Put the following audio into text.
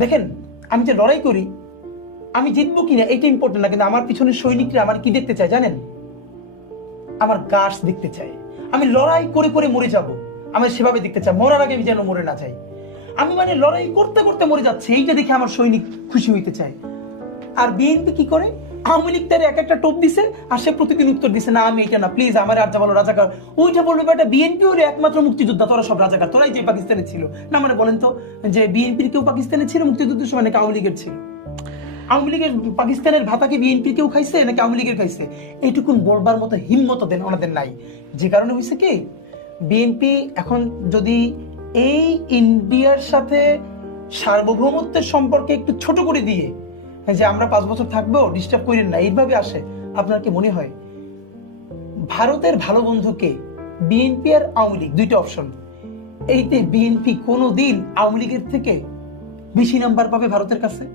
দেখেন, আমি যে লড়াই করি, আমি জিতবো কিনা এটা ইম্পর্টেন্ট না, কিন্তু আমার পিছনের সৈনিকরা আমার কি দেখতে চায় জানেন? আমার গাছ দেখতে চায়। আমি লড়াই করে করে মরে যাব, আমি সেভাবে দেখতে চাই, মরার আগে আমি যেন মরে না যাই। আমি মানে লড়াই করতে করতে মরে যাচ্ছে, এইটা দেখে আমার সৈনিক খুশি হইতে চায়। আর বিএনপি কি করে? আওয়ামী লীগ তার এক একটা টোপ দিছে, আর সে প্রতিদিন উত্তর দিছে, না আমি এটা না, প্লিজ আমার আর যা বলো রাজাকার। ওইটা বলবে বেটা, বিএনপি হলো একমাত্র মুক্তিযোদ্ধা, তোরা সব রাজাকার, তোরাই যে পাকিস্তানে ছিল না। মানে বলেন তো, যে বিএনপির কেউ পাকিস্তানে ছিল মুক্তিযুদ্ধের সময় নাকি আওয়ামী লীগের ছিল? আওয়ামী লীগের পাকিস্তানের ভাতাকে বিএনপি কেউ খাইছে নাকি আওয়ামী লীগের খাইছে? এইটুকুন বলবার মতো হিম্মত দেন ওনাদের নাই। যে কারণে হয়েছে কি, বিএনপি এখন যদি এই ইন্ডিয়ার সাথে সার্বভৌমত্বের সম্পর্কে একটু ছোট করে দিয়ে, যে আমরা 5 বছর থাকবো, ডিস্টার্ব করেন না, এইভাবে আসে, আপনার কি মনে হয় ভারতের ভালো বন্ধুকে? বিএনপি আর আওয়ামী লীগ দুইটা অপশন, এইতে বিএনপি কোনোদিন আওয়ামী লীগের থেকে বেশি নাম্বার পাবে ভারতের কাছে?